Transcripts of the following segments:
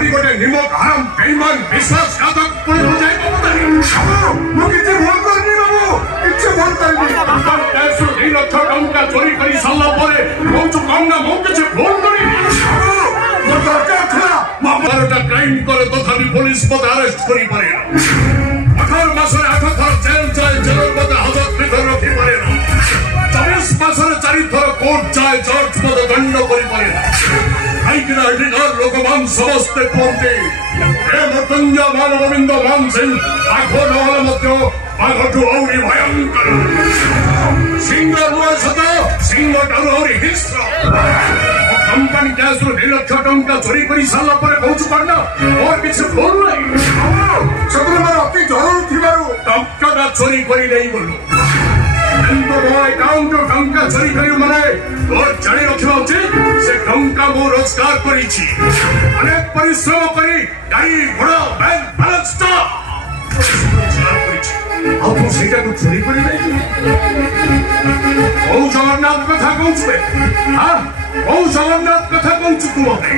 ଛାଡ଼ି ଗୋଟେ ନିମକ ହାରାମ ବେଇମାନ ବିଶ୍ୱାସଘାତକ ପୁଣି ବୁଝାଇ ବାବୁ ମୁଁ କିଛି ଭୁଲ କରିନି ବାବୁ କିଛି ଭୁଲ କରିନି 2 ଲକ୍ଷ ଟଙ୍କା ଚୋରି କରି ସାରିଲା ପରେ କହୁଛୁ କଣ ନା ମୁଁ କିଛି ଭୁଲ କରିନି ମୋ ଦରକାର ଥିଲା ମୁଁ 12ଟା କ୍ରାଇମ କରେ ତଥାପି ପୋଲିସ ମତେ ଆରେଷ୍ଟ କରିପାରେ 18 ମାସରେ 8 ଥର ଜେଲ ଯାଏ ଜେଲ ମତେ ହାଜତ ଭିତରେ ରଖିପାରେ 24 ମାସରେ 4 ଥର କୋର୍ଟ ଯାଏ ଜଜ ମତେ ଦଣ୍ଡ କରିପାରେ କାହିଁକିନା ଏଠିକାର ଲୋକମାନେ ସମସ୍ତେ କୁହନ୍ତି ହେ ମୃତ୍ୟୁଞ୍ଜୟ ମାନଗୋବିନ୍ଦ ମାନ ସିଂ ବାଘ ନହେଲେ ମଧ୍ୟ ବାଘଠୁ ଆହୁରି ଭୟଙ୍କର ସିଂହ ନୁହେଁ ସତ ସିଂହଠାରୁ ଆହୁରି ହିଂସ୍ର कंपनी गैस 2 लक्ष टंका चोरी कर सारा कौच पड़ना और किसी भूल नहीं अति जरूर थी टंका चोरी कर गलु अकाउंट टंका चोरी कर मैंने जाणी रखा उचित से टंका मु रोजगार अनेक परिश्रम कर गाड़ी घोड़ा बैंक बैलेंस चोरी कर जगन्नाथ कथा कौन हाँ जगन्नाथ कथा कौन तुमते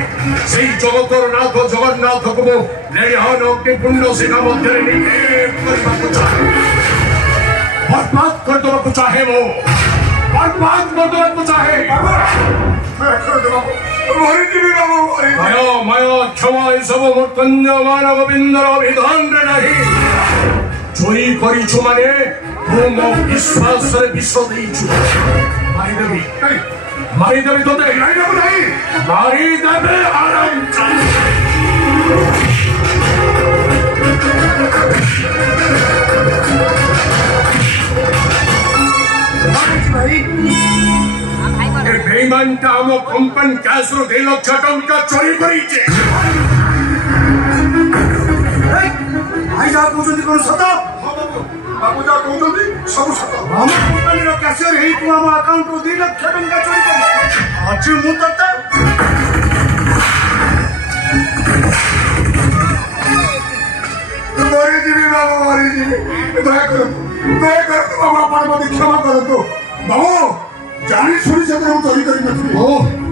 से जगतर नाथ जगन्नाथ को लेहन अग्निकुंड शिखा मध्य बर्बाद कर देवा चाहे वो बर्बाद कर देवा चाहे माया क्षमा सब मृत्युंजय मानगोविंदर विधान नहीं चोरी करिछु माने मो विश्वास रे विश्व देइछु मारी देवी तो मारी देवे आराम बेईमान आम कंपनी कैश 2 लक्ष टंका चोरी कर सत बाबू जा कहते सब सत आम कंपनी कैशियर आम अकाउंट 2 लक्ष टंका चोरी कर आज मु मरीजी बाबू मरीजी दया कर बाबू आप क्षमा करतु बाबू जानी शुणी से चोरी कर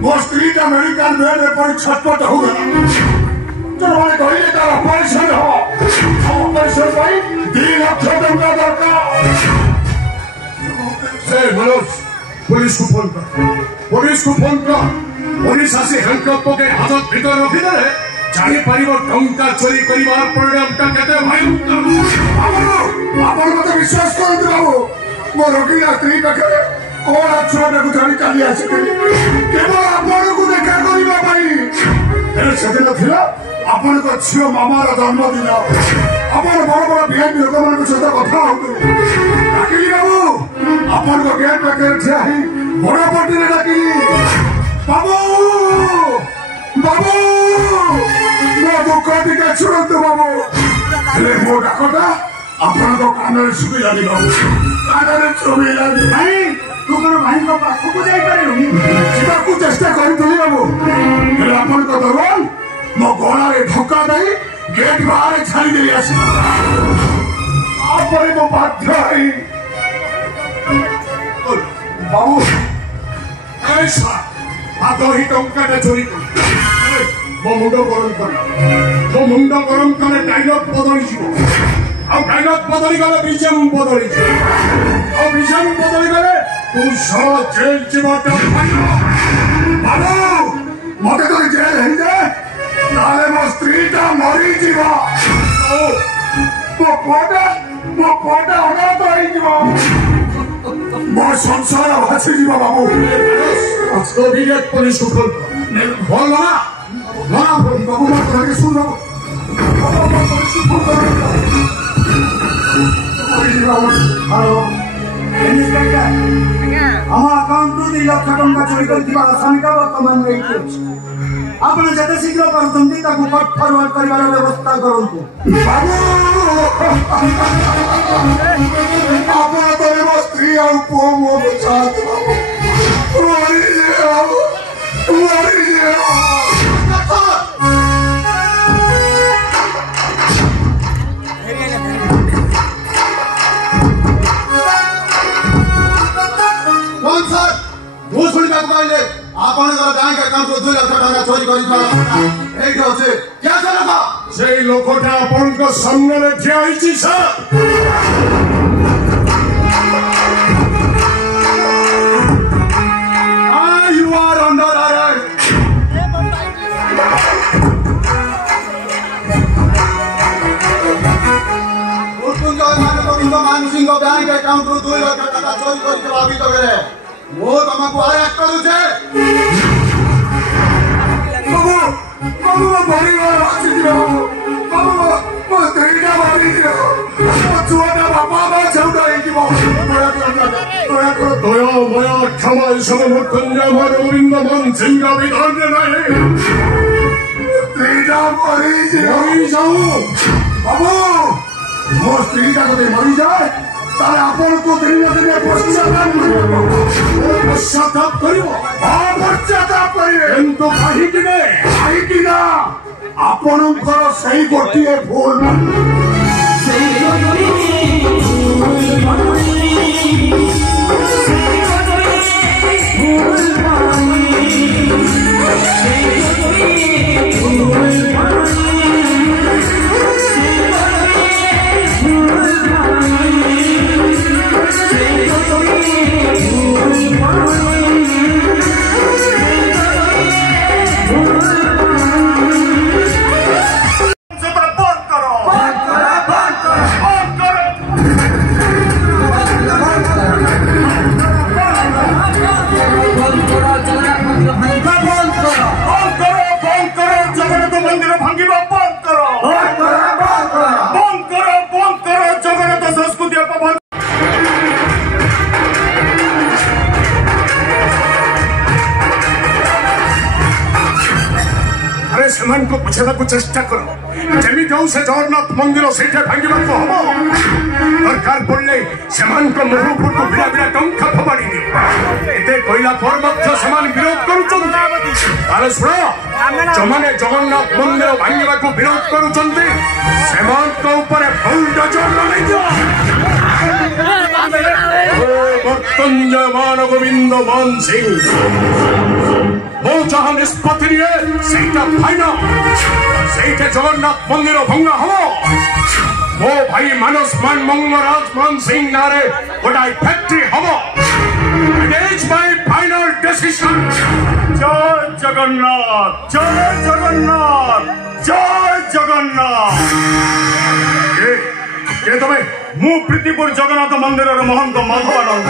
मो स्त्री मेडिकल बेड में पड़ी छटपट होगा मैंने कहले तार ऑपरेशन हो ऑपरेशन 2 लक्ष टंका दरकार से मनोज पुलिस को फोन कर पुलिस आसी हैंडकफ के हाथ भीतर रखिदे जानी पारिब टंका चोरी करिवार परिणामटा केते भयंकर आपण मते विश्वास करंतु बाबू मो रोगी स्त्री पाखे कोन छोटा को जानी चली आसी केवल आपण को देखा करिबा पाई सेदिन थिला आपण को छियो मामार जन्मदिन आपण बड़ बड़ वीआईपी लोक मान सहित कथा होतु डाकिली बाबू आपण को गेट पाखे ठिया ही बड़ा पट्टी रे डाकिली बाबू बाबू मो दुख टिके छुड़तु बाबू हेले मो डाकटा आपण को कान रे सुबि लागी बाबू कान रे सुबि लागी भाई तू कोन भाई को पाखु को जाई पारिलु सीधा को चेष्टा करितली बाबू हेले आपण को दरवान मो गोला रे धक्का दई गेट बाहर छाड़ी दे आसी आपरे मो बाध्य हई बाबू ऐसा आदो ही टंका चोरी कर मो मुंडो गरम करे डायलॉग बदली जीवो आ डायलॉग बदली गले विजन बदली जीवो आ विजन बदली गले तू सो जेल जीवटा बाबू मते तो जेल हे जे नाले मो स्त्रीटा मरी जीवो मो पोटा अनाथ होई जीवो मो संसार भासी जीवो बाबू असको विजय पुलिस को फोन बोला बाबू मत करके सुन लो हेलो इंस्पेक्टर हम अकाउंट 2 लक्ष टंका चोरी करथिबा आसामिका वर्तमान में आपण जते शीघ्र पारुतंती ताकू कट फॉरवर्ड करिवार व्यवस्था करंतु बाबू आपण तोरे मो स्त्री आ पो मो साथ बाबू मरी जे बैंक अकाउंट 2 लाख टका चोरी कर এইটা হচ্ছে কে আছে লোক সেই লোকটা আপনার সামনে ঠিয়া হয়েছি sir you are under arrest Mrutyunjay Manabgobinda Mansingh bank অ্যাকাউন্টରୁ 2 ଲକ୍ଷ ଟଙ୍କା ଚୋରି କରିଥିବା ଅଭିଯୋଗରେ ମୁଁ ତମକୁ ଆରେଷ୍ଟ କରୁଛି ବାବୁ ବାବୁ ମୋ ପରିବାର ଆସିଯିବ ବାବୁ ମୋ ସ୍ତ୍ରୀଟା ମରିଯିବ ମୋ ଛୁଆଟା ବାପା ମା ଛେଉଟା ହେଇଯିବ ଦୟାମୟ କ୍ଷମା ଏସବୁ ମୃତ୍ୟୁଞ୍ଜୟ ମାନବଗୋବିନ୍ଦ ମାନସିଂହ ବିଧାନରେ ନାହିଁ ସ୍ତ୍ରୀଟା ମରିଯାଉ ବାବୁ ମୋ ସ୍ତ୍ରୀଟା ଯଦି ମରିଯାଏ ତାହେଲେ ଆପଣଙ୍କୁ ଦିନେ ଦିନେ ପଶ୍ଚାତାପ କରିବ ପଶ୍ଚାତାପ କରିବେ କିନ୍ତୁ କାହିଁକି ନା ଆପଣଙ୍କର ସେଇ ଗୋଟିଏ ଭୁଲ ସେମାନଙ୍କୁ ବୁଝେଇବାକୁ ଚେଷ୍ଟା କର ଯେମିତି ହଉ ସେ ଜଗନ୍ନାଥ ମନ୍ଦିର ସେଇଠି ଭାଙ୍ଗିବାକୁ ହବ ଦରକାର ପଡ଼ିଲେ ସେମାନଙ୍କ ମୁହଁ ଉପରକୁ ଭିଡ଼ା ଭିଡ଼ା ଟଙ୍କା ଫୋପାଡ଼ି ଦିଅ ଏତେ କହିଲା ପରେ ମଧ୍ୟ ସେମାନେ ବିରୋଧ କରୁଛନ୍ତି ତାହେଲେ ଶୁଣ ଯେଉଁମାନେ ଜଗନ୍ନାଥ ମନ୍ଦିର ଭାଙ୍ଗିବାକୁ ବିରୋଧ କରୁଛନ୍ତି ସେମାନଙ୍କ ଉପରେ ବୁଲଡୋଜର ଲଗାଇ ଦିଅ ମୃତ୍ୟୁଞ୍ଜୟ ମାନବଗୋବିନ୍ଦ ମାନସିଂହ ମୁଁ ଯାହା ନିଷ୍ପତ୍ତି ନିଏ ସେଇଟା ଫାଇନାଲ ସେଇଟା ଜଗନ୍ନାଥ ମନ୍ଦିର ଭଙ୍ଗା ହବ ମୋ ଭାଇ ମାନସ ମଙ୍ଗରାଜ ମାନସିଂହ ନାଁରେ ଗୋଟାଏ ଫ୍ୟାକ୍ଟ୍ରି ହବ It is my final decision. ଜୟ ଜଗନ୍ନାଥ ଜୟ ଜଗନ୍ନାଥ ଜୟ ଜଗନ୍ନାଥ କେ ତମେ ମୁଁ ପ୍ରୀତିପୁର ଜଗନ୍ନାଥ ମନ୍ଦିରର ମହନ୍ତ ମାଧବାନନ୍ଦ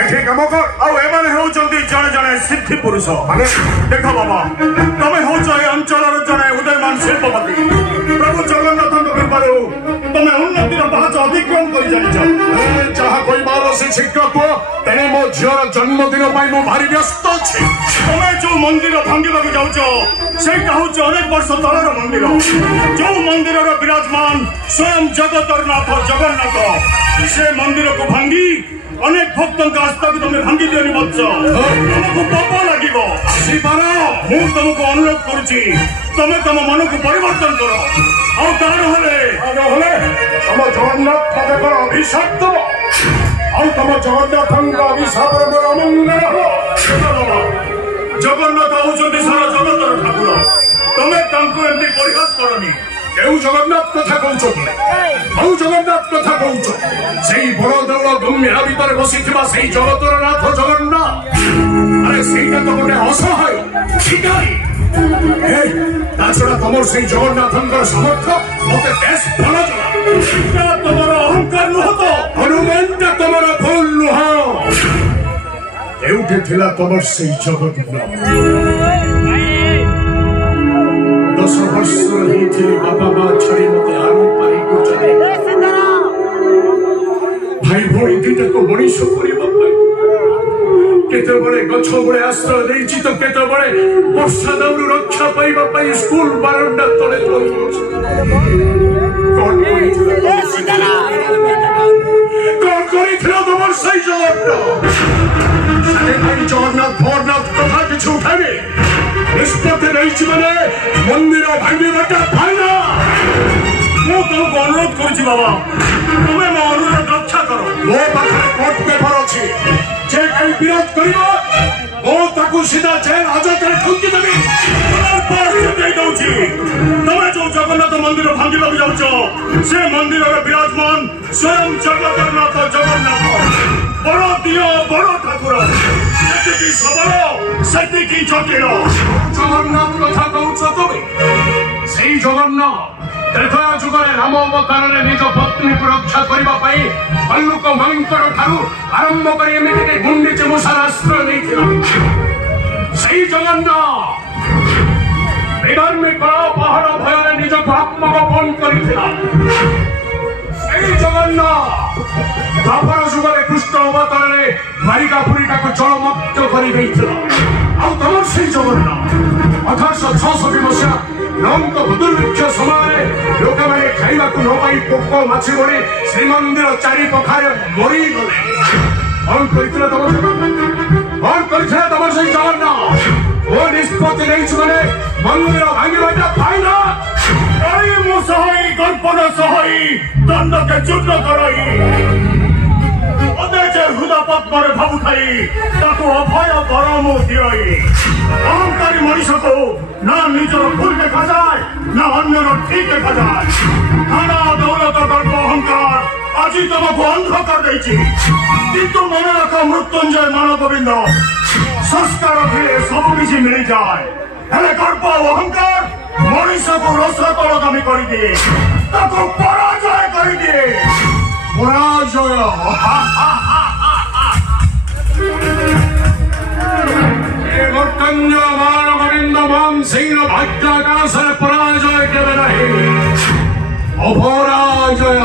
ଏଠି କାମ କର ଆଉ ଏମାନେ ହେଉଛନ୍ତି ଜଣେ ଜଣେ ସିଦ୍ଧି ପୁରୁଷ ଦେଖ ବାବା ତମେ ହେଉଛ ଏ ଅଞ୍ଚଳର ଜଣେ ଉଦୟମାନ ଶିଳ୍ପପତି ପ୍ରଭୁ ଜଗନ୍ନାଥଙ୍କ କୃପାରୁ ତମେ ଉନ୍ନତିର ପାହାଚ ଅତିକ୍ରମ କରି ଜାଣିଛ ଯାହା କହିବାର ଅଛି ଶୀଘ୍ର କୁହ ତେଣେ ମୋ ଝିଅର ଜନ୍ମଦିନ ପାଇଁ ମୁଁ ଭାରି ବ୍ୟସ୍ତ ଅଛି ତମେ ଯୋଉ ମନ୍ଦିର ଭାଙ୍ଗିବାକୁ ଯାଉଛ ସେଇଟା ହଉଛି ଅନେକ ବର୍ଷ ତଳର ମନ୍ଦିର ଯୋଉ ମନ୍ଦିରର ବିରାଜମାନ ସ୍ୱୟଂ ଜଗତର ନାଥ ଜଗନ୍ନାଥ ସେ ମନ୍ଦିରକୁ ଭାଙ୍ଗି ଅନେକ ଭକ୍ତଙ୍କ ଆସ୍ଥାକୁ ତମେ ଭାଙ୍ଗି ଦିଅନି ବତ୍ସ ତମକୁ ପାପ ଲାଗିବ ଆସିପାର ମୁଁ ତମକୁ ଅନୁରୋଧ କରୁଛି ତମେ ତମ ମନକୁ ପରିବର୍ତ୍ତନ କର ଆଉ ତା ନହେଲେ ତମ ଜଗନ୍ନାଥ ଦେବର ଅଭିଶାପ ଦବ ଆଉ ତମ ଜଗନ୍ନାଥଙ୍କ ଅଭିଶାପର ମୋର ଅମଙ୍ଗଳ ହବ ଜଗନ୍ନାଥ ହଉଛନ୍ତି ସାରା ଜଗତର ଠାକୁର ତମେ ତାଙ୍କୁ ଏମିତି ପରିହାସ କରନି କେଉଁ ଜଗନ୍ନାଥ କଥା କହୁଛ ଆଉ ଜଗନ୍ନାଥ କଥା କହୁଛ ସେଇ ବଡ଼ ଦେଉଳ ଗୁମ୍ୟା ଭିତରେ ବସିଥିବା ସେଇ ଜଗତର ନାଥ ଜଗନ୍ନାଥ ଆରେ ସେଇଟା ତ ଗୋଟେ ଅସହାୟ ଶିକାରୀ ତା ଛଡ଼ା ତମର ସେଇ ଜଗନ୍ନାଥଙ୍କର ସମର୍ଥ ମତେ ବେଶ ଭଲ ଜଣା ତମର ଅହଙ୍କାର ନୁହଁ ତ ହନୁମାନଟା ତମର ଭୁଲ ନୁହଁ କେଉଁଠି ଥିଲା ତମର ସେଇ ଜଗନ୍ନାଥ 10 ବର୍ଷର ହେଇଥିଲି ବାପା ମା ଛାଡ଼ି ମତେ ଆରୁ ପାରିକୁ ଚାଲି ଭାଇ ଭଉଣୀ ଦିଟାକୁ ମଣିଷ କରିବା ପାଇଁ କେତେବେଳେ ଗଛ ମୂଳେ ଆଶ୍ରୟ ଦେଇଛି ତ କେତେବେଳେ ବର୍ଷା ଦାଉରୁ ରକ୍ଷା ପାଇବା ପାଇଁ ସ୍କୁଲ ବାରଣ୍ଡା ତଳେ କଣ କରିଥିଲା ତମର ସେଇ ଜଗନ୍ନାଥ ଭୋରନାଥ କଥା କିଛି ଉଠାଇବେ ନିଷ୍ପତ୍ତି ନେଇଛି ମାନେ ମନ୍ଦିର ଭାଙ୍ଗିବାଟା ଫାଇନା ମୁଁ ତମକୁ ଅନୁରୋଧ କରୁଛି ବାବା ତୁମେ ମୋ ଅନୁରୋଧ ରକ୍ଷା କର ମୋ ପାଖରେ କୋର୍ଟ ପେପର ଅଛି ଯେ କେହି ବିରୋଧ କରିବ सीधा जेल हाजत करे ठुकी देवी तमे जो जगन्नाथ मंदिर भांगी जाऊच से मंदिर विराजमान स्वयं जगन्नाथ बड़ दियो बड़ ठाकुर से सबल से जटिल जगन्नाथ कथा कौच तुम से जगन्नाथ त्रेतया जुगरे राम अवतार निज पत्नी को रक्षा करने हल्लुक मांकड़ ठारू आरंभ कर गुंडीचे मूषार आश्रय नहीं से जगन्नाथ विधार्मिक पहाड़ भय निज आत्मगोपन कर जगन्नाथ द्वापर जुगरे कृष्ण अवतार बारिकापुरीटा को जलमग्न कर तुम से जगन्नाथ 1866 मसीहा नंद दुर्भिक्ष समय लोक मैंने खाइबा को न पाई पोक माछी भरी श्रीमंदिर चारि पखारे मरीगले कौन कर तुम से जगन्नाथ वो निष्पत्ति नहीं मैंने मंदिर भांगा पाइल कल्पन सही दंड के चूर्ण करई हृदय पद्म भावु खाई अभय गरम दिए अहंकारी मनीष को ना निजर भूल देखा जाए ना अन्य ठीक देखा जाए खाना दौलत गर्व अहंकार आज तुमको अंध कर किंतु मन रख मृत्युंजय मान गोविंद संस्कार रखिले सब किसी मिल जाए हेले गर्व अहंकार मनीष को रस तलगामी कर दिए पराजय कर दिए पराजय मान गोविंद मान सिंह भाग्याकाश पराजय केवे नहीं अपराजय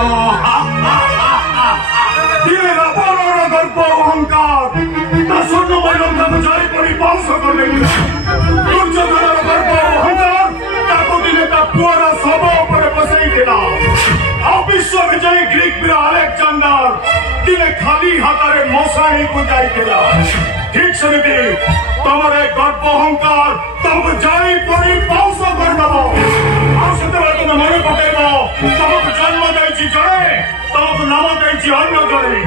गर्व अहंकार स्वर्णमय लंका को जय पड़ी पांस कर दुर्योधन गर्व अहंकार दिने पुअर शव पर बसई विश्व विजयी ग्रीक वीर अलेक्जेंडर दिने खाली हाथ मशाणी को जाइला ठीक सेमती तुम गर्व अहंकार तुमको जाई पड़ी पाउस करदेव तुम मन पकड़ तुमको जन्म देती जड़े तुमको नाम देती अन्य जड़े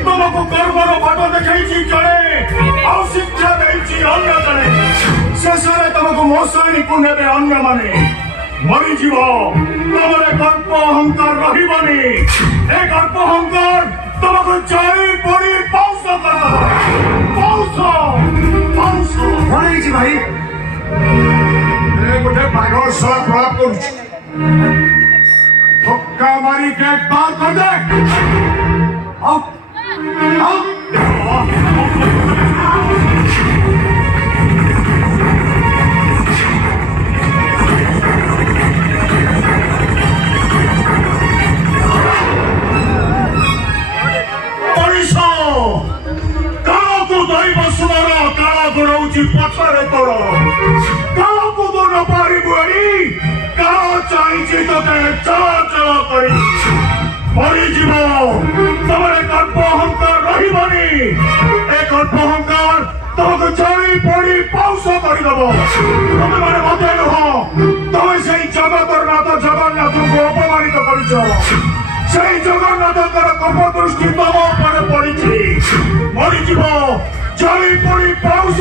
तुमको गर्वर बाट देखी जड़े शिक्षा देती अन्य जड़े शेष में तुमको मशाणी को ने अन्य माने मरीजीव तुम गर्व अहंकार रही ए गर्व अहंकार तुमको जाई पड़ी पाउस कर भाई गोटे पागल सारा प्रलाप कर मारी के बात कर दे पछारे तोड़ काल को तो न पारी बुआरी काल चाहिए तो चला चला करी मरीजीव तुम गर्व अहंकार रही एक गर्व अहंकार तुमको चढ़ी पड़ी पाउस करदेव तुम मैंने मत नुह तुम से जगतर नाथ जगन्नाथ को अपमानित कर जगन्नाथ कप दृष्टि तुम पर पड़ी मरीजीव चली पड़ी पाउस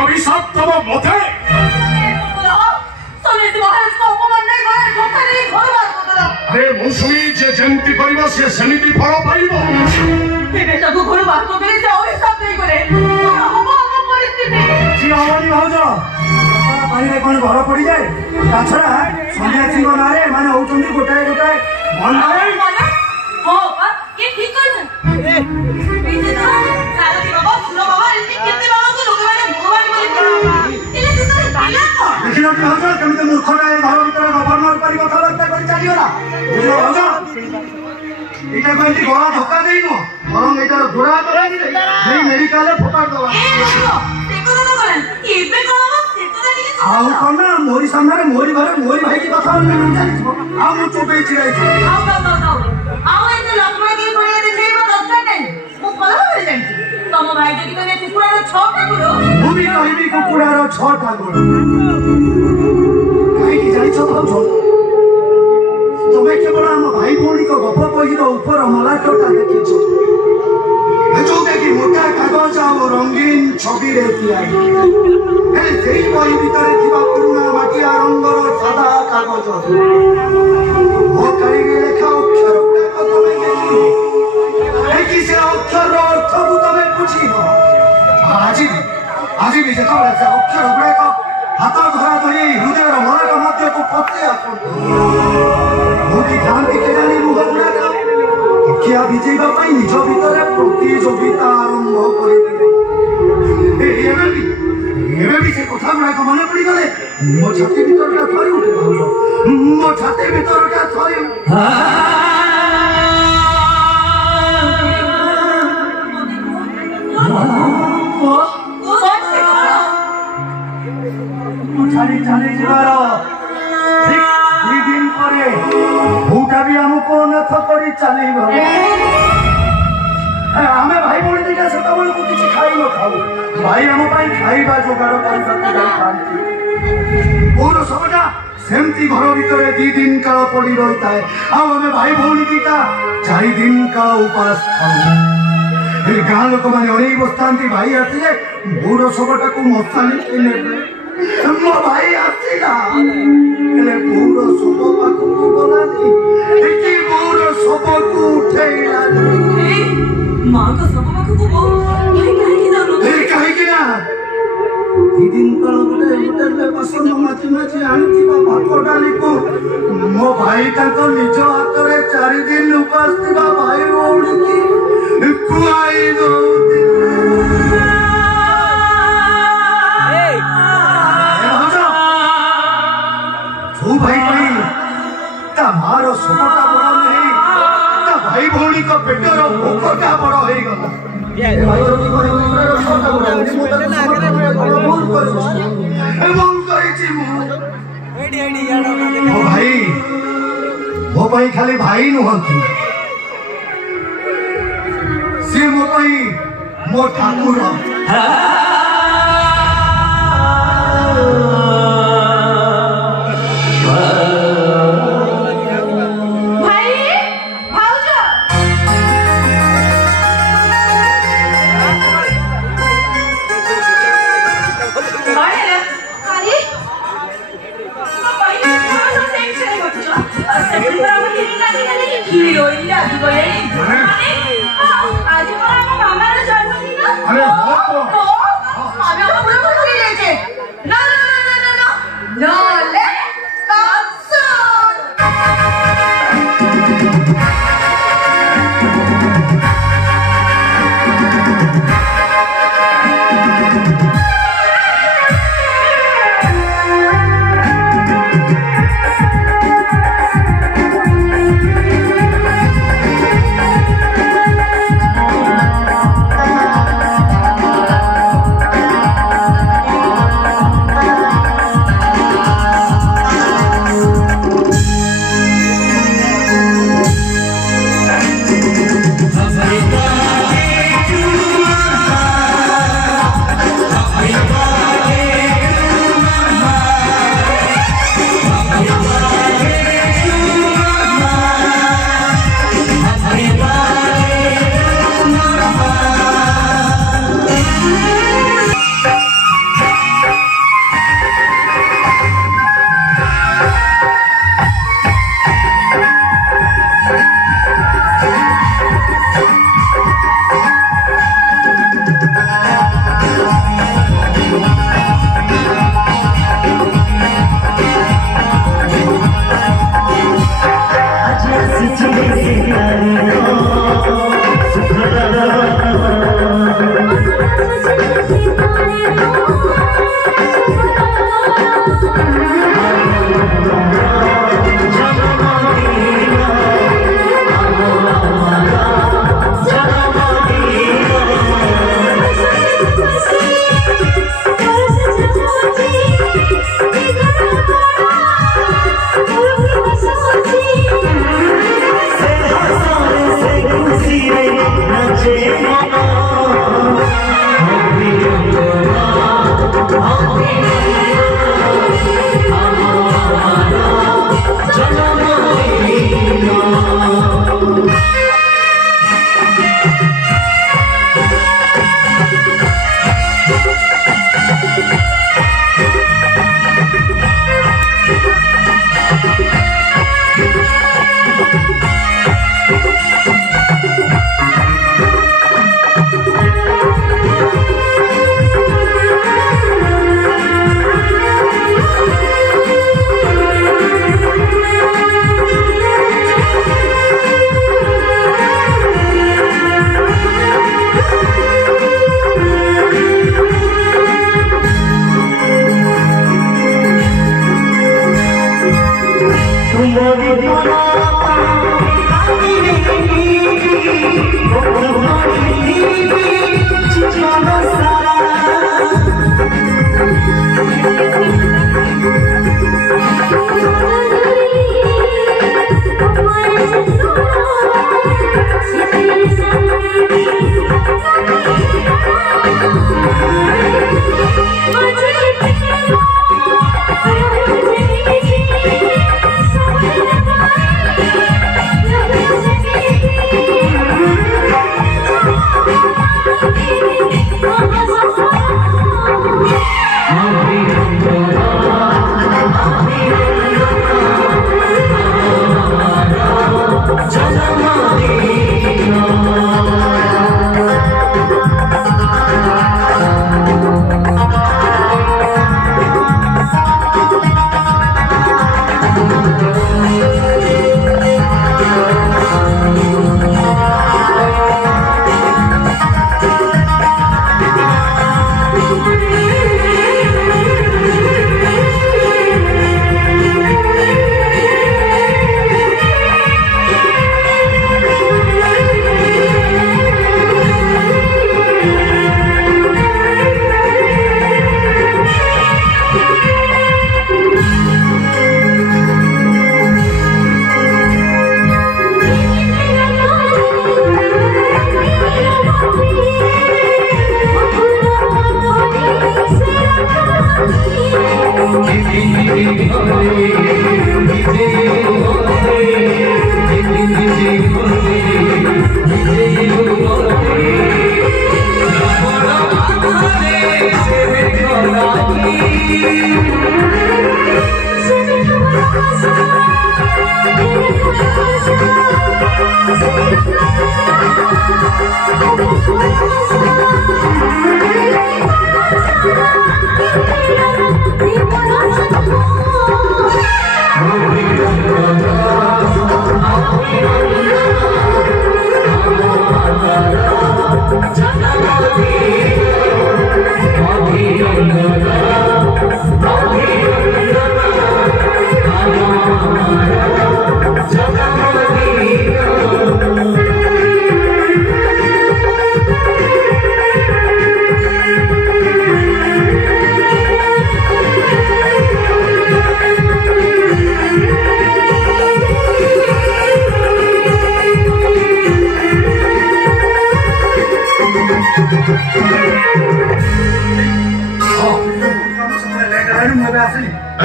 अभिशाप तब मते मौसुमी जे जमती कर सेमती फल पाइब कौन घर पड़ जाए छड़ा संध्या सिंह ना मैंने होती गोटाए गोटाए केमी मूर्खटा घर भर गवर्नर पर कथबार्ता कर चलीगला ये गला धक्का देन बर यार गोड़ा मेडिकल फोपाड़ दवा कौन मोरी सामने मोरी घर मोरी भाई की कथा चली चुप चिड़ाई ଆମ ଭାଇ ଯଦି କହିବେ କୁକୁଡ଼ାର 6ଟା ଗୋଡ଼ ମୁଁ ବି କହିବି କୁକୁଡ଼ାର 6ଟା ଗୋଡ଼ କାହିଁକି ଜାଣିଛ ଭାଉଜ ତମେ କେବଳ ଆମ ଭାଇ ଭଉଣୀଙ୍କ ଗପ ବହିର ଉପର ମଲାଟଟା ଦେଖିଛ ଯୋଉଟାକି ମୋଟା କାଗଜ ଆଉ ରଙ୍ଗୀନ ଛବିରେ ତିଆରି ହେଲେ ସେଇ ବହି ଭିତରେ ଥିବା ପୁରୁଣା ମାଟିଆ ରଙ୍ଗର ସାଦା କାଗଜ ମୋ କାଳିରେ ଲେଖା ଅକ୍ଷର ଗୁଡାକ ତମେ ଦେଖିକି ସେ ଅକ୍ଷରର ଅର୍ଥକୁ ତମେ ବୁଝିବ ଆଜି ବି ଯେତେବେଳେ ସେ ଅକ୍ଷର ଗୁଡାକ ହାତ ଧରା ଧରି ହୃଦୟର ମଲାଟ ମଧ୍ୟକୁ ପଶି ଆସନ୍ତୁ କୋଉଠି ଯାଆନ୍ତି କେଜାଣି ମୁହ ଗୁଡାକ ତକିଆ ଭିଜେଇବା ପାଇଁ ନିଜ ଭିତରେ ପ୍ରତିଯୋଗିତା ଆରମ୍ଭ କରିଦେବେ ଏବେ ବି ସେ କଥା ଗୁଡାକ ମନେ ପଡିଗଲେ ମୋ ଛାତି ଭିତରଟା ଥରି ଉଠେ ଭାଉଜ ମୋ ଛାତି ଭିତରଟା ଥରି ଛାଡ଼ି ଚାଲି ଯିବାର ଦି ଦିନ ପରେ ବୋଉଟା ବି ଆମକୁ ଅନାଥ କରି ଚାଲିଗଲା ଆମେ ଭାଇ ଭଉଣୀ ଦିଟା ସେତେବେଳକୁ କିଛି ଖାଇ ନଥାଉ ଭାଇ ଆମ ପାଇଁ ଖାଇବା ଯୋଗାଡ଼ କରିବାକୁ ଯାଇଥାନ୍ତି ବୋଉର ଶବଟା ସେମିତି ଘର ଭିତରେ 2 ଦିନ କାଳ ପଡି ରହିଥାଏ ଆଉ ଆମେ ଭାଇ ଭଉଣୀ ଦିଟା 4 ଦିନ କାଳ ଉପାସ ଥାଉ ଗାଁ ଲୋକମାନେ ଅନେଇ ବସିଥାନ୍ତି ଭାଇ ଆସିଲେ ବୋଉର ଶବଟାକୁ ମଶାଣିକି ନେବେ ମୋ ଭାଇ ଆସିଲା ହେଲେ ବୋଉର ଶବ ପାଖକୁ ଗଲାନି ଏଠି ବୋଉର ଶବକୁ ଉଠେଇଲାନି ମାଙ୍କ ଶବ ପାଖକୁ ବୋଉ କାହିଁକି ଯାଉନ କାହିଁକି ନା 2 ଦିନ କାଳ ହୋଟେଲରେ ବାସନ ମାଜି ମାଜି ଆଣିଥିବା ଭାତ ଡାଲିକୁ ମୋ ଭାଇ ତାଙ୍କ ନିଜ ହାତରେ 4 ଦିନ ଉପାସ ଥିବା ଭାଇ ଭଉଣୀକି ଖୁଆଇ ଦଉଥିଲେ भाई भाई ता मार शबटा बड़ नहीं ता भाई भौणी को पेटर भोकटा बड़ हो गला भाई जति करे कुकुरार 6टा गोड़ नहीं मो भूल करिछि मो भाई मो भाई खाली भाई नुहंती से मो भाई मो ठाकुर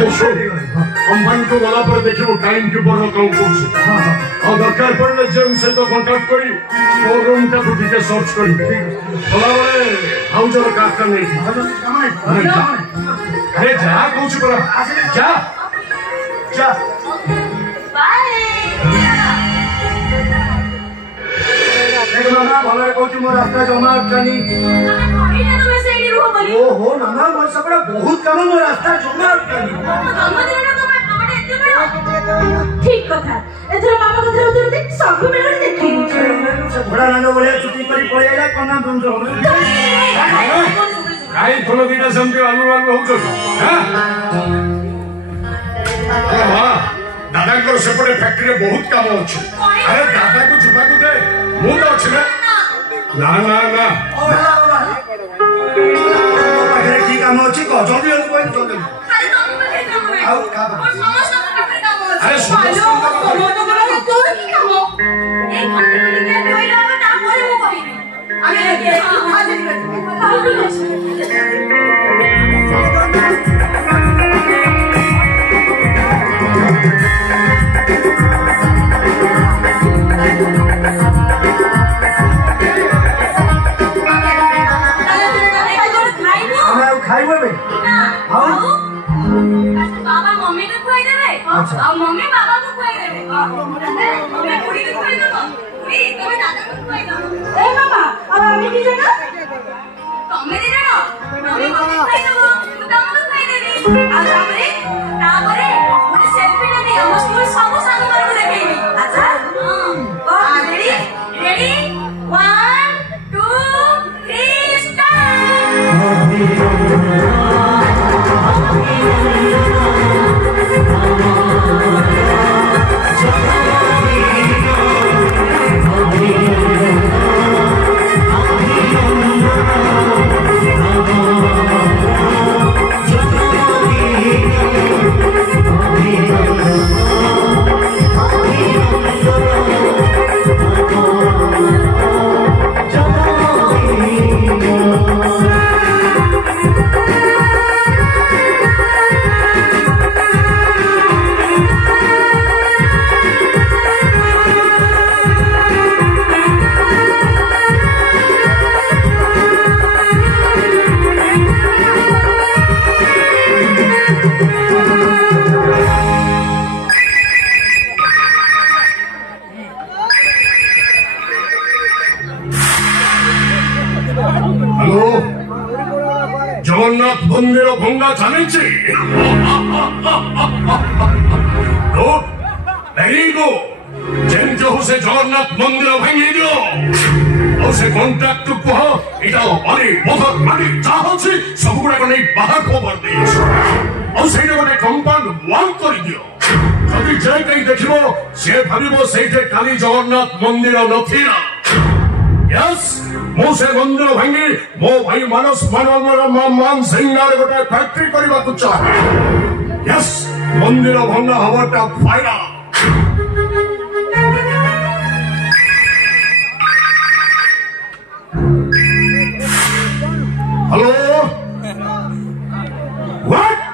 कंपनी को गला पर देखिए टाइम के ऊपर काम कर और दरकार पड़े जेम से तो कांटेक्ट करी और रूम का बुटी के सर्च करी भला बड़े हाउजर काका नहीं अरे जा कुछ करा जा जा बाय देखो ना भला कहूँ मोर रास्ता जमा जानी ओहो नाना मोर सबड़ा बहुत काम मोर रास्ता जमा जानी ठीक कथा एथरा मामा कथा उतर दे सब मेरे देखि बड़ा नानो बोले छुट्टी करी पळे आला कोना तुम जो काई थोड़ा दिन समझे आलू आलू हो तो हां अरे वाह दादा को सेपटे फैक्ट्री रे बहुत काम अछि अरे दादा को जुबा को दे मु तो अछि ना ना ना पाखरे की काम अछि को जल्दी जल्दी कोइ जल्दी अरे तुम के काम है आउ का और समस्त का काम है अरे तो बोलो तोर की काम एक घंटे के लिए होइला ता परे मु कहिबी आगे खाइबे बे हां बाबा मम्मी को खुआई देबे अच्छा और मम्मी बाबा को खुआई देबे मैं कुड़ी को खुआई देबो कुड़ी तुम्हें दादा को खुआई दो ए बाबा अब हमें की जगह तुम्हें दे देना मम्मी को खुआई देबो तुम को खुआई देबी आज हमरे तापरे ଗୋଟେ सेल्फी ନେ ନିଅ ମୋ ସ୍କୁଲ ସବୁ ସାଙ୍ଗ ମାନଙ୍କୁ ଦେଖେଇବି ଆଚ୍ଛା ହଁ रेडी 1 2 3 स्टार्ट মন্দির ভঙ্গা জানিছি ଯେମିତି ହଉ ସେ ଜଗନ୍ନାଥ ମନ୍ଦିର ଭାଙ୍ଗି ଦିଅ ଆଉ ସେ କଣ୍ଟ୍ରାକ୍ଟ କୁହ ଏଇଟା ଅରି ମଧର ମାଟି ଯାହା ଅଛି ସବୁ ଗୁଡାକ ନେଇ ବାହାର ଖବର ଦେଇଛି ଆଉ ସେଇଟା ଗୋଟେ କମ୍ପାଉଣ୍ଡ ୱାଲ୍ କରିଦିଅ ଯଦି ଯେ କେହି ଦେଖିବ ସେ ଭାବିବ ସେଇଠି କାଲି ଜଗନ୍ନାଥ ମନ୍ଦିର ନଥିଲା ମୁଁ ସେ ମନ୍ଦିର ଭାଙ୍ଗି ମୋ ଭାଇ ମାନସ ମାନ ସିଂହରେ ଗୋଟେ ଫ୍ୟାକ୍ଟ୍ରି କରିବାକୁ ଚାହେଁ ମନ୍ଦିର ଭଙ୍ଗା ହବାଟା ଫାଇଦା Hello? What?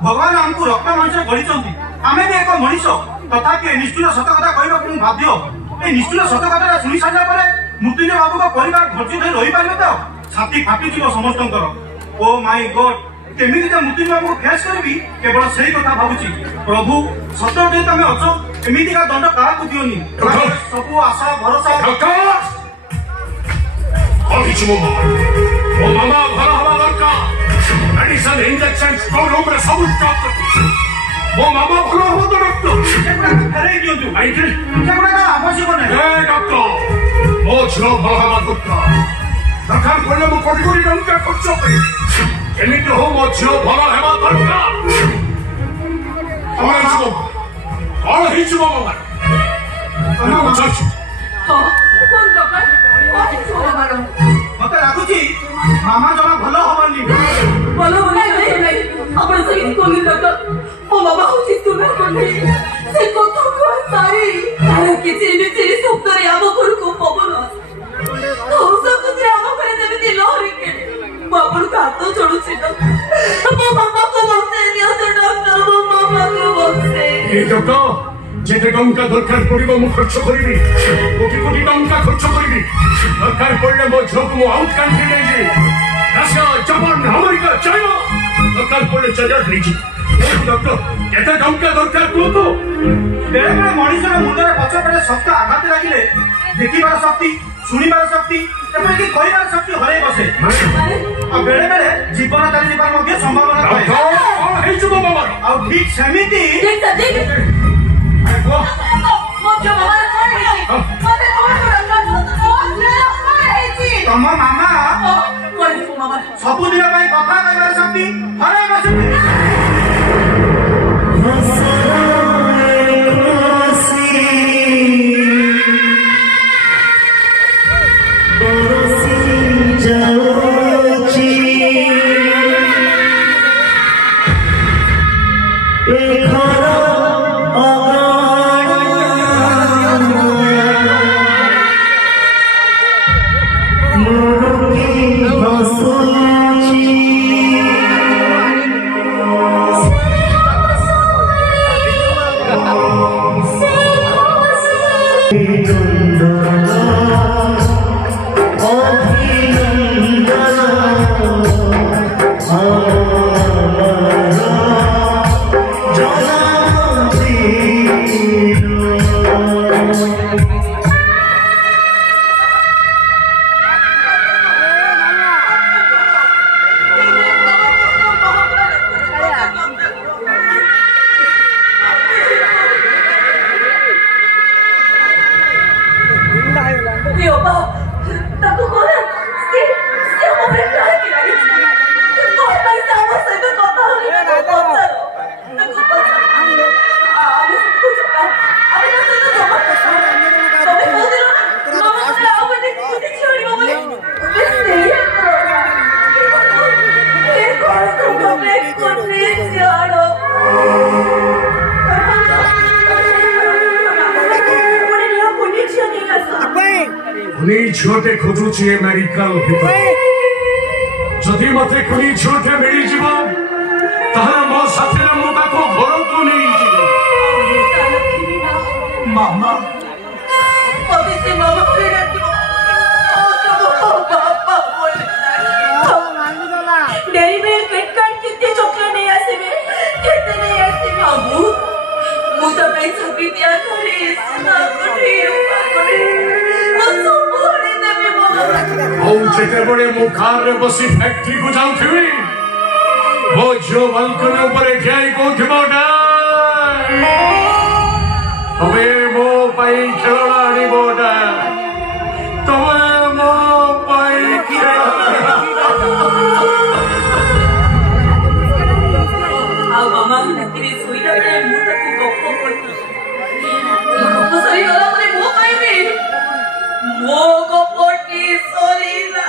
भगवान आमको रक्त मनुष्य गढ़ी आम भी एक मनीष तथापि निष्ठुर सत कथा कहूँ बाध्य ए निष्ठुर सत कथा शुणी सारा पर मृत्युंजय बाबू का परिवार धैर्य धरी रही पारे तो छाती फाटी समस्त ओ माय गॉड केमी मृत्युंजय बाबू फेस करी केवल से कथा भावुची प्रभु सतटे तुम अच एमती का दंड क्या दियोनी सब आशा भरोसा मेडिसिन इंजेक्शन स्टोर रूम रे सब स्टॉक मो मामा भलो हो तो डॉक्टर फेरे दियो तू आई के केबड़ा आवश्यक नै ए डॉक्टर मो छो भलो डॉक्टर दरकार कोले मो कोटी कोटी टंका खर्च करी एमिति हो मो छो भलो हेबा दरकार हमरा छो कौन ही छो मामा ana muchacho कोन डॉक्टर मते लागुची मामा जमा भलो हबनी भलो नहीं अपन से कोन डॉक्टर ओ बाबा होची तुमे कोठी से कोतो को सारी तारा किछि ने से सुपर याबो कर को पवन तो सब कुछ याबो करे देबे ती लहरी के बाबू का तो छोड़ू छी तो ओ मामा को बसे दियो तो डॉक्टर ओ मामा को बसे ए डॉक्टर जेते टंका दरकार पड़िबो मु खर्च करिबी कोटी कोटी टंका खर्च करिबी दरकार पड़ले मो झोक मु आउट कंट्री ले जी रशिया जापान अमेरिका चाइना दरकार पड़ले चजट ले जी डॉक्टर केते टंका दरकार को तो बेले बेले मनुष्य मुंडरे पछपटे शब्द आघात लागिले देखिबार शक्ति सुनिबार शक्ति एपरे कि कहिबार शक्ति हरै बसे आ बेले बेले जीवन ताली जीवन मध्ये संभावना थाए हे जुबो बाबा आ ठीक समिति ठीक त देख तम मामा सबुदिन कथा कहबार शक्ति हरै कुनी झीटे खोजुची मेडिकल जदि मत कुनी झीटे मिल जीव ताहले मो साथी मु ताको घर को नहीं जीव मामा अभी मामा बोले डेरी मिल्क किटकैट कितने चॉकलेट नहीं आसे में कितने नहीं आसे में अबू मुझे पैसा भी दिया करे इतना करे जेते बड़े मुखार रे बसी फैक्ट्री को जाउथिबी वो जो बाल्कनी ऊपर ठियाई कोथिबोटा तबे मो पाई खेलना आनिबोटा तबे मो पाई खेलना आ मामा नकरी सुईला रे मुझे को गप्पो करती गप्पो सही गला मने मो पाइबे मो गप्पोटी सरीला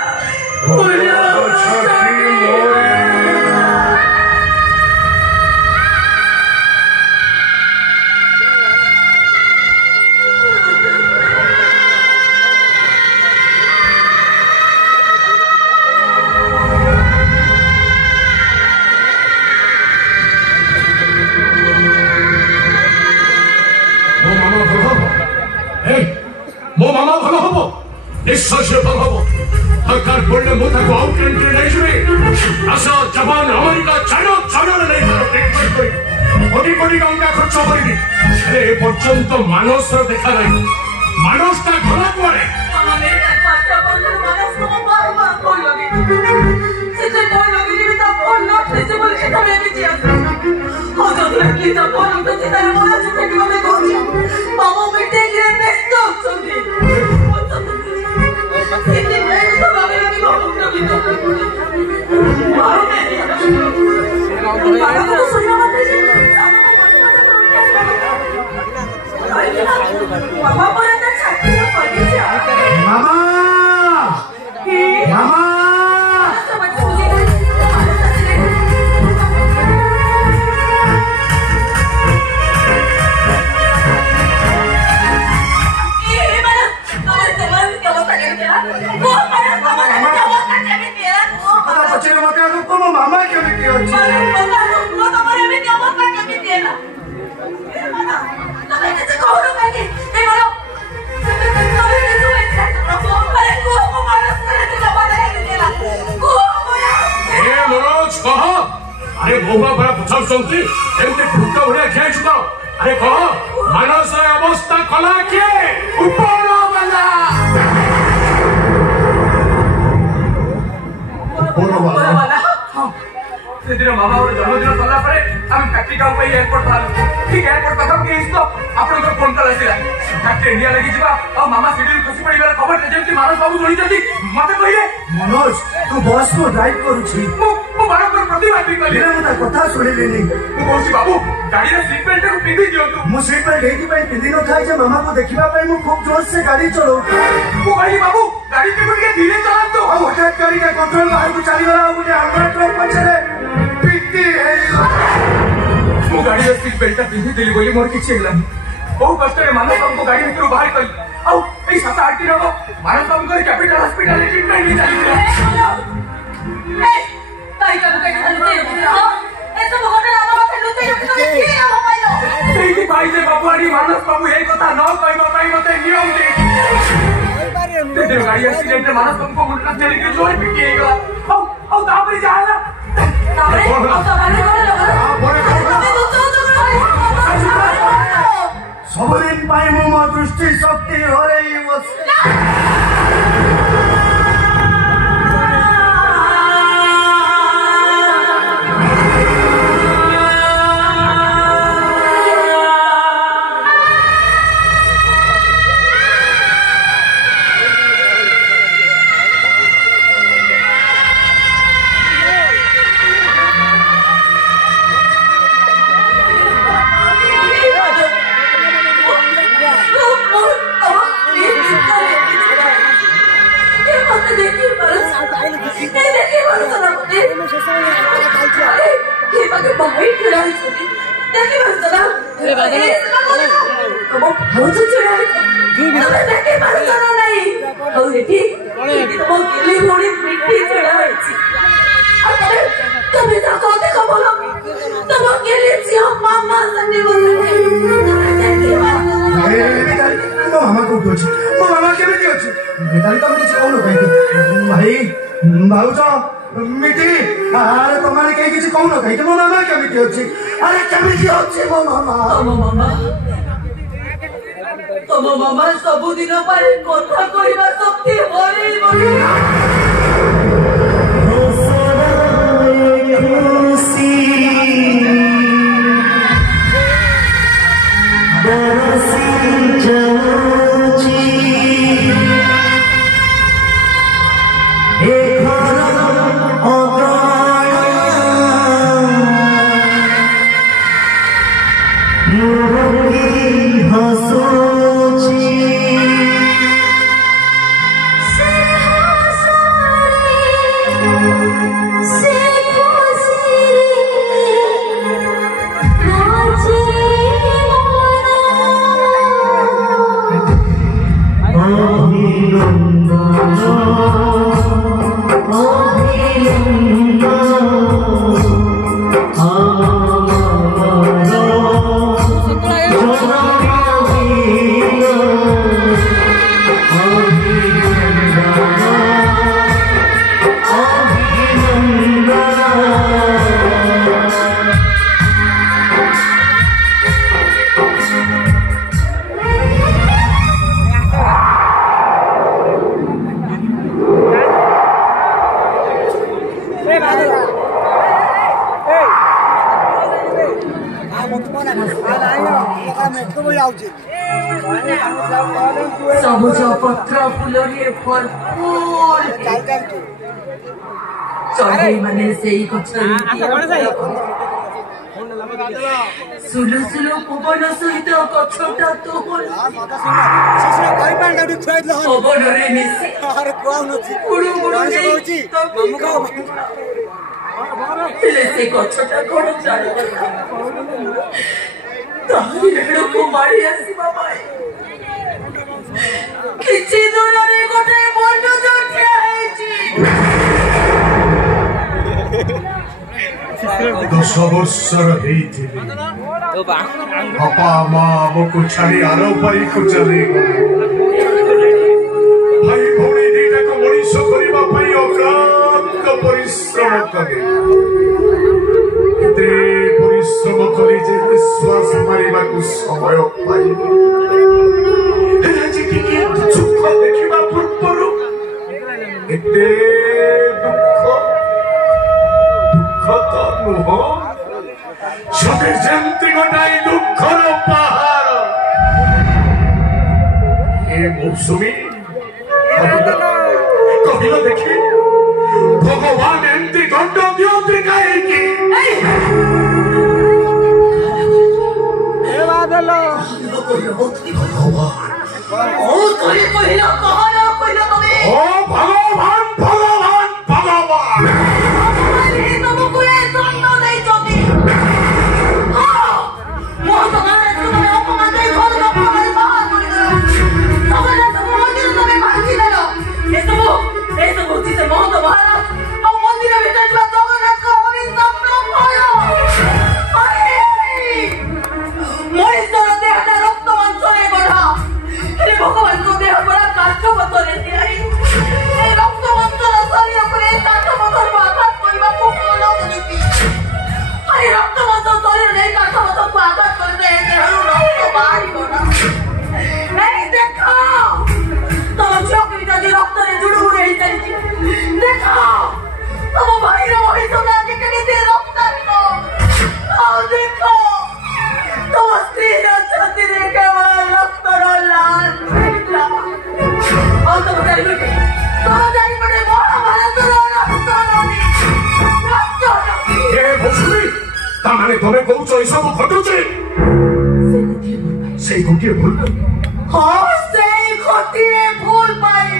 मो मामा भल हम निश्चय से भल हम सरकार पड़े मु ताको आउट एंट्री नहीं जुबे आस जापान अमेरिका चाइना चाइना नहीं करो ट्रीटमेंट कोई कोटी कोटी टंका खर्च करी ए पर्यंत मानस देखा नहीं मानस ता घोड़ा पड़े अमेरिका पाछा पड़ले मानस को बार-बार फोन लगे से फोन लगे कि ता फोन नॉट रिचेबल के तमे भी जिया हो जो लड़की ता फोन तो सीधा मोला छुटे के में गोजी मामा बेटे के बेस्ट ऑप्शन दी कितने नहीं तो बाबे ने बाबू को भी तो मारो मैं बाबा को सुनना मत दीजिए मामा बोले तो छाती में पड़ी जा मामा मामा मामा क्यों नहीं किया अरे बहुआ बड़ा बुझाऊ चलती एमती भूत भड़िया खेल चुका अरे कह मानस अवस्था कला किए ऊपर वाला सेदिन मामा और जन्मदिन सरला परे हम फैक्ट्री का ऊपर एयरपोर्ट था ठीक एयरपोर्ट पाखा के इस्तो आपन को फोन कला सिला फैक्ट्री इंडिया लगी जीवा और मामा शेड्यूल खसी पड़ीबार खबर जेमती मानस बाबू जोड़ी जल्दी मते कहिए मनोज तू बस को ड्राइव करूछी मु बारंबार प्रतिवाद भी कली बिना मत कथा सुनिलेनी मु कहूची बाबू गाड़ी रे सीट बेल्ट को पिंदी दियंतु मु सीट बेल्ट हेकी पई पिंदी न थाई जे मामा को देखिबा पई मु खूब जोर से गाड़ी चलाऊ मु कही बाबू गाड़ी के गुटिया धीरे चलातो आ हठात गाड़ी का कंट्रोल बाहर को चली गला मुझे अंदर ट्रक पछरे पिट्टी है मु गाड़ी रे सीट बेल्ट पिंदी देली बोली मोर किछि हेला बहु कष्ट रे मानव को गाड़ी भितर बाहर कली औ ए 7-8 दिन हो मानव को कैपिटल हॉस्पिटल रे ट्रीटमेंट नहीं चली ए ताई का दुकान हलते हो ऐसा होटल आमा बात लुते हो तो के हो पाइलो सेठी भाई जे बाबूआडी मानस बाबू ए कथा न कहबा पई मते नियम दे ते गाड़ी एक्सीडेंट रे मानस बाबू को मुंडा तेल के जोर पिटी गला औ तापरी जाला तापरे तो बारे करे लगा सबदिन पाई मो दृष्टि शक्ति हो रही बस ଆଉ ଏଠି ତମ ଗିଲି ଭଉଣୀ ପିଠି ଛିଡ଼ା ହେଇଛି ଆଉ ତମେ ତାକୁ ଦେଖ ଭଲ ତମ ଗିଲି ଝିଅ ମାମା ସାଙ୍ଗେ ବସିଲେ ମୋ ମାମା କୋଉଠି ଅଛି ମୋ ମାମା କେମିତି ଅଛି ବେଟାଲି ତମେ କିଛି କହୁନ କାହିଁକି ଭାଇ ଭାଉଜ ମିଠି ଆରେ ତମମାନେ କେହି କିଛି କହୁନ କାହିଁକି ମୋ ମାମା କେମିତି ଅଛି ଆରେ କେମିତି ଅଛି ମୋ ମାମା ତମ ମାମା ସବୁଦିନ ପାଇଁ କଥା କହିବା ଶକ୍ତି ହରେଇ ସବୁଜ ପତ୍ର ଫୁଲରେ ଭରପୁର ଚଢ଼େଇ ମାନେ ସେଇ ଗଛରେ ସୁଲୁ ସୁଲୁ ପବନ ସହିତ ଗଛଟା ପବନରେ ମିଶି ହେଲେ ସେ ଗଛଟା କଣ ଜାଣିପାରିଲା ତାରି ରେଣୁକୁ ମାଡ଼ି ଆସିବା ପାଇଁ କିଛି ଦୂରରେ ଗୋଟେ ବନ୍ଧୁକ ଠିଆ ହେଇଛି 10 ବର୍ଷର ହେଇଥିଲି ବାପା ମା ଆମକୁ ଛାଡ଼ି ଆର ପାରିକୁ ଚାଲିଗଲେ ଭାଇ ଭଉଣୀ ଦିଟାକୁ ମଣିଷ କରିବା ପାଇଁ ଅକ୍ଳାନ୍ତ ପରିଶ୍ରମ କଲେ ଏତେ ପରିଶ୍ରମ କରି ଯେ ବିଶ୍ୱାସ ମାରିବାକୁ ସମୟ ପାଇଲେ ଦୁଃଖ ଦେଖିବା ପୂର୍ବରୁ ଏତେ ଦୁଃଖ ତ ନୁହଁ ସତେ ଯେମିତି ଗୋଟାଏ ଦୁଃଖର ପାହାଡ଼ ଏ ମୌସୁମୀ କହିଲ ଦେଖି ଭଗବାନ ଏମିତି ଦଣ୍ଡ ଦିଅନ୍ତି କାହିଁକି ভগবান ভগবান ভগবান ତାମାନେ ତମେ କହୁଛ ଏସବୁ ଘଟୁଛି ସେଇ ଗୋଟିଏ ଭୁଲ ହଁ ସେଇ ଗୋଟିଏ ଭୁଲ ପାଇଁ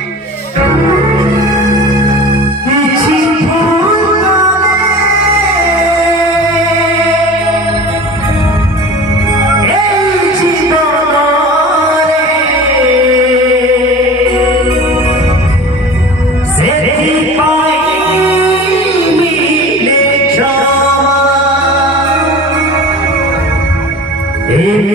Say